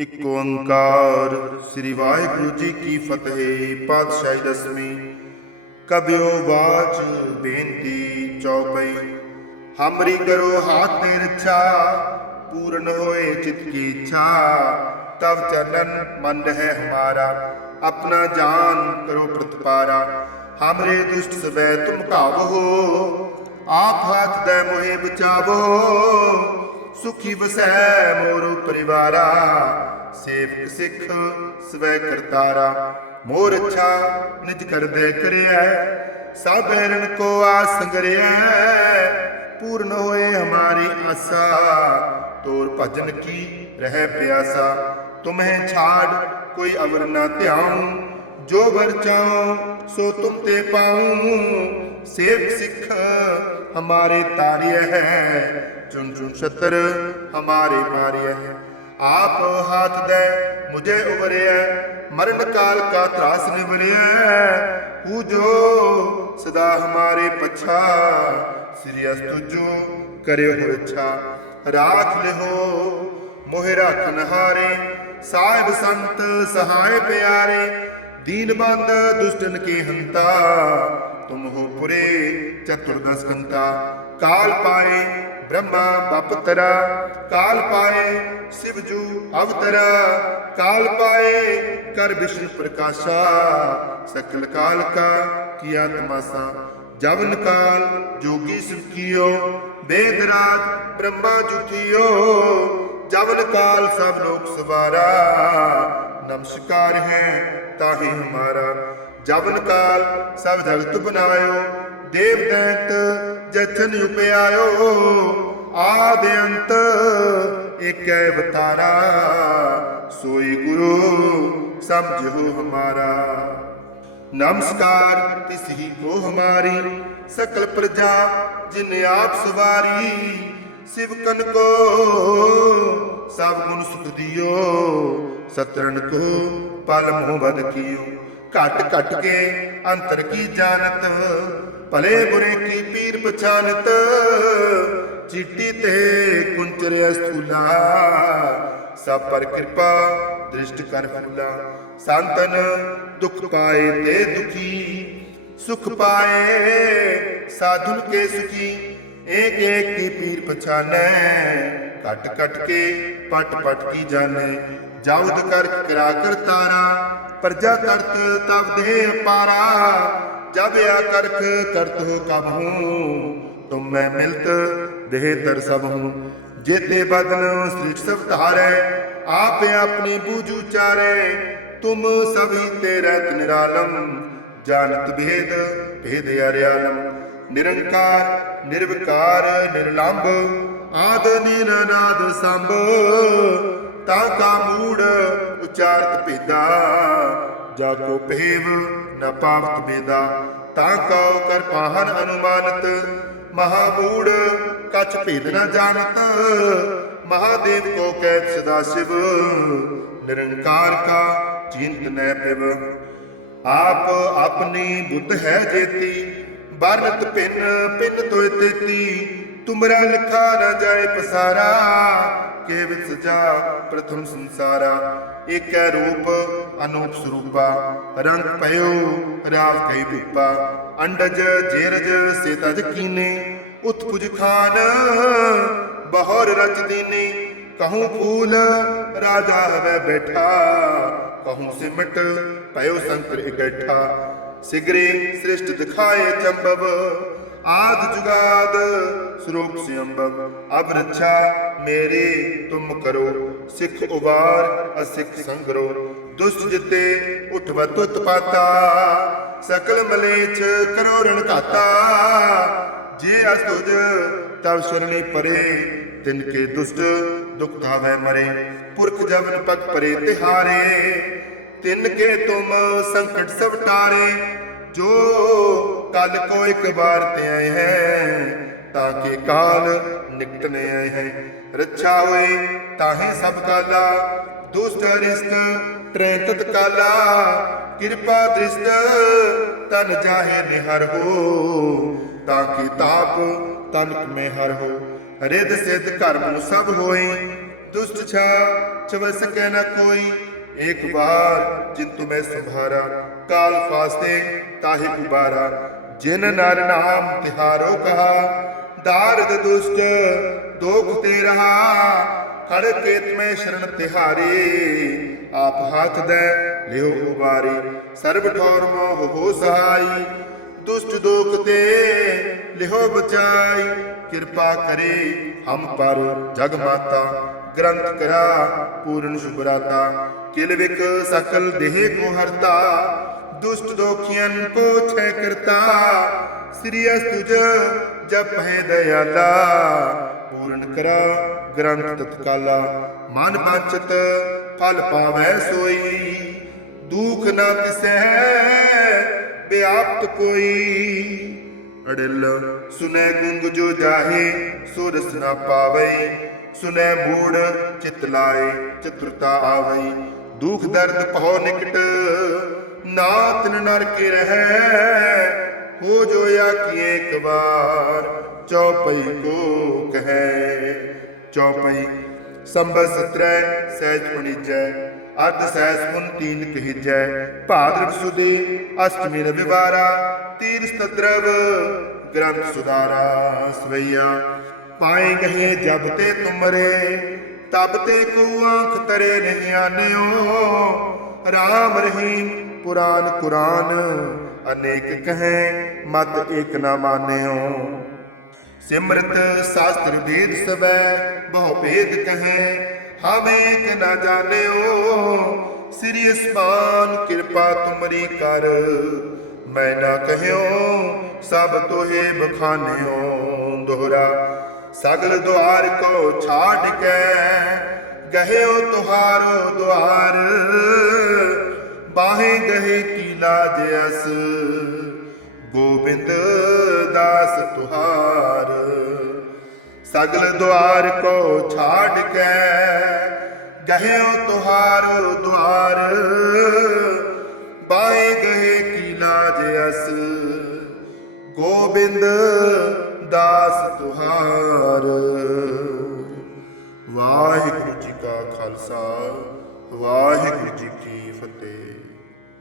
ਇੱਕ ਓੰਕਾਰ। ਸ੍ਰੀ ਵਾਹਿਗੁਰੂ ਜੀ ਕੀ ਫਤਿਹ, ਪਾਤਸ਼ਾਹੀ ਦਸਵੀਂ। ਕਬਿਓ ਬਾਚ ਬੇਨਤੀ ਚੌਪਈ। ਹਮਰੀ ਕਰੋ ਹਾਥ ਤੇ ਰੱਛਾ, ਪੂਰਨ ਹੋਏ ਚਿਤ ਕੀ ਇੱਛਾ। ਤਬ ਚਰਨ ਮਨ ਹੈ ਹਮਾਰਾ, ਆਪਣਾ ਜਾਨ ਕਰੋ ਪ੍ਰਤਪਾਰਾ। ਹਮਰੇ ਦੁਸ਼ਟ ਸਵੈ ਤੁਮ ਕਾਵੋ ਆਪ ਹੱਥ ਦੇ ਮੋਹਿ ਬਚਾਵੋ। ਸੁਖੀ ਵਸੈ ਮੋਰ ਪਰਿਵਾਰਾ, ਸੇਵਕ ਸਿੱਖ ਸਵੈ ਕਰਤਾਰਾ। ਮੋਰ ਅੱਛਾ ਨਿਜ ਕਰਦੇ ਕਰਿਆ ਸਭ ਹਿਰਨ ਕੋ ਆਸ ਪੂਰਨ ਹੋਏ ਹਮਾਰੀ ਆਸਾ, ਤੋਰ ਭਜਨ ਕੀ ਰਹਿ ਪਿਆਸਾ। ਤੁਮਹਿ ਛਾੜ ਕੋਈ ਅਵਰ ਨਾ ਧਿਆਉ ਜੋ ਵਰ ਚਾਉ, ਸੋ ਤੁਮ ਤੇ ਪਾਉ। ਸੇਵ ਸਿੱਖ ਹਮਾਰੇ ਤਾਰਿය ਹੈ ਚੁਨ ਚੁਨ ਛਤਰ ਹਮਾਰੇ ਮਾਰਿയ ਹੈ। ਆਪ ਹਾਥ ਦੇ, ਮੁਝੇ ਉਬਰਿਆ ਮਰਨ ਕਾਲ ਕਾ ਤਰਾਸ ਨਿਵਰਿਆ ਹੂ ਜੋ ਸਦਾ ਹਮਾਰੇ ਪਛਾ, ਸ੍ਰੀ ਅਸਤੁਜੋ ਕਰਿਓ ਹੋ ਇੱਛਾ। ਰਾਖ ਲਿਹੋ, ਮੋਹਿ ਰਾਖਨ ਹਾਰੇ, ਸਾਹਿਬ ਸੰਤ ਸਹਾਇ ਪਿਆਰੇ। ਦੀਨ ਬੰਦ, ਦੁਸ਼ਟਨ ਕੇ ਹੰਤਾ। ਤੁਮ ਹੋ ਪੁਰੇ ਚਤੁਰਦਸ ਕੰਤਾ। ਕਾਲ ਪਾਏ ਬ੍ਰਹਮਾ ਬਪਤਰਾ ਕਾਲ ਪਾਏ ਸਿਵ ਜੂ ਅਵਤਰਾ ਕਾਲ ਪਾਏ ਕਰ ਵਿਸ਼ਨੂੰ ਪ੍ਰਕਾਸ਼ਾ। ਸਕਲ ਕਾਲ ਕਾ ਕੀਆ ਤਮਾਸਾ। ਜਵਨ ਕਾਲ ਜੋਗੀ ਸਿਵ ਕੀਓ। ਵੇਦ ਰਾਜ ਬ੍ਰਹਮਾ ਜੁਥਿਓ ਜਵਨ ਕਾਲ ਸਭ ਲੋਕ ਨਮਸਕਾਰ ਹੈ ਤਾਹੀ ਹਮਾਰਾ। ਜਵਨ ਕਾਲ ਸਭ ਜਗਤ ਬਨਾਇਓ ਦੇਵ ਦੈਂਤ ਜਚਨ ਉਪਿਆਇਓ ਆਦ ਅੰਤ ਏਕੈ ਅਵਤਾਰਾ ਸੋਈ ਗੁਰੂ ਸਮਝੋ ਹਮਾਰਾ। ਨਮਸਕਾਰ ਤਿਸ ਹੀ ਕੋ ਹਮਾਰੀ, ਸਕਲ ਪ੍ਰਜਾ ਜਿਨ ਆਪ ਸਵਾਰੀ ਸਿਵਕਨ ਕੋ ਸਭ ਗੁਣ ਸੁਖ ਦਿਓ ਸਤਰਨ ਕੋ ਪਲ ਮੋਹ ਬਦ ਕੀਓ। ਘਟ ਘਟ ਕੇ ਅੰਤਰ ਕੀ ਜਾਣਤ? ਭਲੇ ਬੁਰੇ ਕੀ ਪੀਰ ਪਛਾਨਤ? ਚਿੱਟੀ ਤੇ ਕੁੰਚਰ ਅਸਥੂਲਾ। ਸਭ ਪਰ ਕਿਰਪਾ ਦ੍ਰਿਸ਼ਟ ਕਰ ਫੁੱਲਾ। ਸੰਤਨ ਦੁਖ ਪਾਏ ਤੇ ਦੁਖੀ। ਸੁਖ ਪਾਏ ਸਾਧੁਨ ਕੇ ਸੁਖੀ। ਏਕ ਏਕ ਕੀ ਪੀਰ ਪਛਾਨੈ। ਘਟ ਘਟ ਕੇ ਪਟ ਪਟ ਕੀ ਜਾਣੈ ਜਾਉਦ ਕਰ ਕਰਾ ਕਰ ਤਾਰਾ, ਪ੍ਰਜਾ ਕਰਤ ਤਬ ਦੇ ਅਪਾਰਾ। ਜਬ ਆ ਕਰਖ ਕਰਤ ਹੋ ਕਬ ਤੁਮ ਮੈਂ ਮਿਲਤ ਦੇਹ ਤਰ ਸਭ ਹੂੰ। ਜੇਤੇ ਬਦਨ ਸ੍ਰਿਸ਼ਟ ਸਭ ਧਾਰੈ, ਆਪ ਆਪਣੀ ਬੂਝ ਉਚਾਰੇ ਤੁਮ ਸਭੀ ਤੇ ਰਹਿਤ ਨਿਰਾਲਮ, ਜਾਣਤ ਭੇਦ ਭੇਦ ਅਰਿਆਲਮ। ਨਿਰੰਕਾਰ, ਨਿਰਵਕਾਰ, ਨਿਰਲੰਭ ਆਦ ਨਿਰਨਾਦ ਸੰਭ ਤਾਂ ਕਾ ਮੂੜ ਉਚਾਰਤ ਭੇਦਾ। ਜਾ ਕੋ ਭੇਵ ਨ ਪਾਵਤ ਬੇਦਾ ਤਾਂ ਕਉ ਕਰ ਪਾਹਨ ਅਨੁਮਾਨਤ। ਮਹਾਮੂੜ ਕਛ ਭੇਦ ਨ ਜਾਣਤ, ਮਹਾਦੇਵ ਕੋ ਕਹਿ ਸਦਾ ਸਿਵ। ਨਿਰੰਕਾਰ ਕਾ ਚਿੰਤ ਨੈ ਪਿਵ। ਆਪ ਆਪਣੀ ਬੁੱਧ ਹੈ ਜੇਤੀ, ਬਰਨਤ ਪਿੰਨ ਪਿੰਨ ਤੋਇ ਤੇਤੀ। ਤੁਮਰਾ ਲਿਖਾ ਨਾ ਜਾਏ ਪਸਾਰਾ ਕੇਵਲ ਸਜਾ ਪ੍ਰਥਮ ਸੰਸਾਰਾ। ਏਕੈ ਰੂਪ ਅਨੂਪ ਸਰੂਪਾ, ਰੰਗ ਪਇਓ ਰਾਵ ਕਈ ਭੂਪਾ ਅੰਡਜ, ਜੇਰਜ, ਸੇ ਕੀਨੇ, ਉਤਪੁਜ ਖਾਨ, ਬਹੁਰ ਰਚ ਦੀਨੇ। ਕਹੂੰ ਫੂਲ, ਰਾਜਾ ਹਵੇ ਬੈਠਾ, ਕਹੂੰ ਸਿਮਟ ਪਇਓ ਸੰਕਰ ਇਕੱਠਾ। ਸਿਗਰੇ ਸ੍ਰਿਸ਼ਟ ਦਿਖਾਏ ਚੰਬਵ ਆਦ ਜੁਗਾਦ ਸਰੂਪ ਸਿਅੰਬਵ ਅਬ ਰੱਛਾ ਮੇਰੇ ਤੁਮ ਕਰੋ, ਸਿੱਖ ਉਬਾਰ ਅਸਿੱਖ ਸੰਗਰੋ, ਦੁਸ਼ਟ ਜਿਤੇ ਉਠਵ ਤੁਤ ਪਾਤਾ ਸਕਲ ਮਲੇਛ ਕਰੋ ਰਣ ਘਾਤਾ ਜੇ ਅਸ ਤੁਜ ਤਬ ਸੁਰਣੀ ਪਰੇ, ਤਿਨ ਕੇ ਦੁਸ਼ਟ ਦੁਖ ਧਾਵੈ ਮਰੇ, ਪੁਰਖ ਜਵਨ ਪਗ ਪਰੇ ਤਿਹਾਰੇ। ਤਿਨ ਕੇ ਤੁਮ ਸੰਕਟ ਸਭ ਟਾਰੇ, ਜੋ ਕੱਲ ਕੋ ਇੱਕ ਵਾਰ ਤੇ ਆਏ ਹੈ, ਤਾਂ ਕਿ ਕਾਲ ਨਿਕਟਨੇ ਆਏ ਹੈ। ਰੱਛਾ ਹੋਏ ਤਾਂ ਹੀ ਸਭ ਕਾਲਾ, ਦੁਸ਼ਟ ਰਿਸ਼ਤ ਤ੍ਰੈਤਤ ਕਾਲਾ। ਕਿਰਪਾ ਦ੍ਰਿਸ਼ਟ, ਤਨ ਜਾਹੇ ਨਿਹਰ ਹੋ, ਤਾਂ ਕਿ ਤਾਪ ਤਨਕ ਮੈਂ ਹਰ ਹੋ। ਰਿੱਧ ਸਿੱਧ ਕਰਮ ਸਭ ਹੋਏ ਦੁਸ਼ਟ ਛਾ ਚਵਸ ਕੈ ਨਾ ਕੋਈ। ਇੱਕ ਬਾਰ ਜਿਨ ਤੁਮੈ ਸੰਭਾਰਾ, ਕਾਲ ਫਾਸਤੇ ਤਾਹੀ ਕੁਬਾਰਾ ਜਿਨ ਨਰ ਨਾਮ ਤਿਹਾਰੋ ਕਹਾ, ਦਾਰਦ ਦੁਸ਼ਟ ਦੋਖ ਤੇ ਰਹਾ, ਖੜ ਕੇਤ ਮੈਂ ਸ਼ਰਨ ਤਿਹਾਰੀ, ਆਪ ਹੱਥ ਦੇ, ਲਿਓ ਉਬਾਰੀ, ਸਰਬ ਠੌਰ ਮੋਹ ਹੋ ਸਹਾਈ, ਦੁਸ਼ਟ ਦੋਖ ਤੇ ਲਿਓ ਬਚਾਈ, ਕਿਰਪਾ ਕਰੇ ਹਮ ਪਰ ਜਗ ਮਾਤਾ, ਗ੍ਰੰਥ ਕਰਾ ਪੂਰਨ ਸ਼ੁਭਰਾਤਾ, ਕਿਲ ਵਿਕ ਸਕਲ ਦੇਹ ਕੋ ਹਰਤਾ ਦੁਸ਼ਟ ਦੋਖੀਆਂ ਕੋ ਛੈ ਕਰਤਾ। ਸ੍ਰੀ ਅਸਤੁਜ ਜਪ ਹੈ ਦਇਆਲਾ ਪੂਰਨ ਕਰਾ ਗ੍ਰੰਥ ਤਤਕਾਲਾ। ਮਨ ਬਾਚਤ ਫਲ ਪਾਵੈ ਸੋਈ। ਦੁਖ ਨਾ ਤਿਸੈ ਵਿਆਪਤ ਕੋਈ। ਅੜਿਲ ਸੁਨੈ ਗੁੰਗ ਜੋ ਜਾਹੇ ਸੋ ਰਸ ਨਾ ਪਾਵੈ। ਸੁਨੈ ਮੂੜ ਚਿਤ ਲਾਏ, ਚਤੁਰਤਾ ਆਵੈ। ਦੁਖ ਦਰਦ ਪਹੁ ਨਿਕਟ ਨਾ ਤਿਨ ਨਰ ਕੇ ਰਹੈ ਹੋ ਜੋ ਆਖੀਏ ਇੱਕ ਵਾਰ ਚੌਪਈ ਕੋ ਕਹੈ ਚੌਪਈ ਸੰਬਤ ਸਤਰੈ ਸਹਿਜ ਪਣੀਜੈ ਅਰਧ ਸਹਿਜ ਮੁਨ ਤੀਨ ਕਹਿਜੈ ਭਾਦਰਵ ਸੁਦੇ ਅਸ਼ਟਮੀ ਰਵਿਵਾਰਾ ਤੀਰ ਸਤਰਵ ਗ੍ਰੰਥ ਸੁਦਾਰਾ ਸਵਈਆ ਪਾਏ ਗਏ ਜਬ ਤੇ ਤੁਮਰੇ ਤਬ ਤੇ ਕੋ ਆਂਖ ਤਰੇ ਨਹੀਂ ਆਨਿਓ ਰਾਮ ਰਹੀਮ ਪੁਰਾਨ ਕੁਰਾਨ, ਅਨੇਕ ਕਹੈ, ਮਤ ਏਕ ਨਾ ਮਾਨਿਓ। ਸਿਮਰਤ ਸ਼ਾਸਤਰ ਵੇਦ ਸਵੈ, ਬਹੁ ਭੇਦ ਕਹੈ ਹਮੇ ਏਕ ਨਾ ਜਾਣਿਓ। ਸ੍ਰੀ ਅਸਮਾਨ ਕਿਰਪਾ ਤੁਮਰੀ ਕਰ, ਮੈਂ ਨਾ ਕਹਿਓ, ਸਭ ਤੋਹੇ ਬਖਾਨਿਓ। ਦੋਹਰਾ, ਸਗਲ ਦੁਆਰ ਕੋ ਛਾੜ ਕੇ, ਗਹਿਓ ਤੁਹਾਰੋ ਦੁਆਰ। ਬਾਹੇ ਗਏ ਕੀ ਜੈਸ ਗੋਬਿੰਦ ਦਾਸ ਤੁਹਾਰ। ਸਗਲ ਦੁਆਰ ਕੋ ਛਾੜ ਕੇ, ਗਹਿਓ ਤੁਹਾਰੋ ਦੁਆਰ। ਬਾਏ ਗਏ ਕੀ ਲਾਜ ਗੋਬਿੰਦ ਦਾਸ ਤੁਹਾਰ। ਵਾਹਿਗੁਰੂ ਜੀ ਕਾ ਖਾਲਸਾ, ਵਾਹਿਗੁਰੂ ਜੀ ਕੀ ਫਤਿਹ।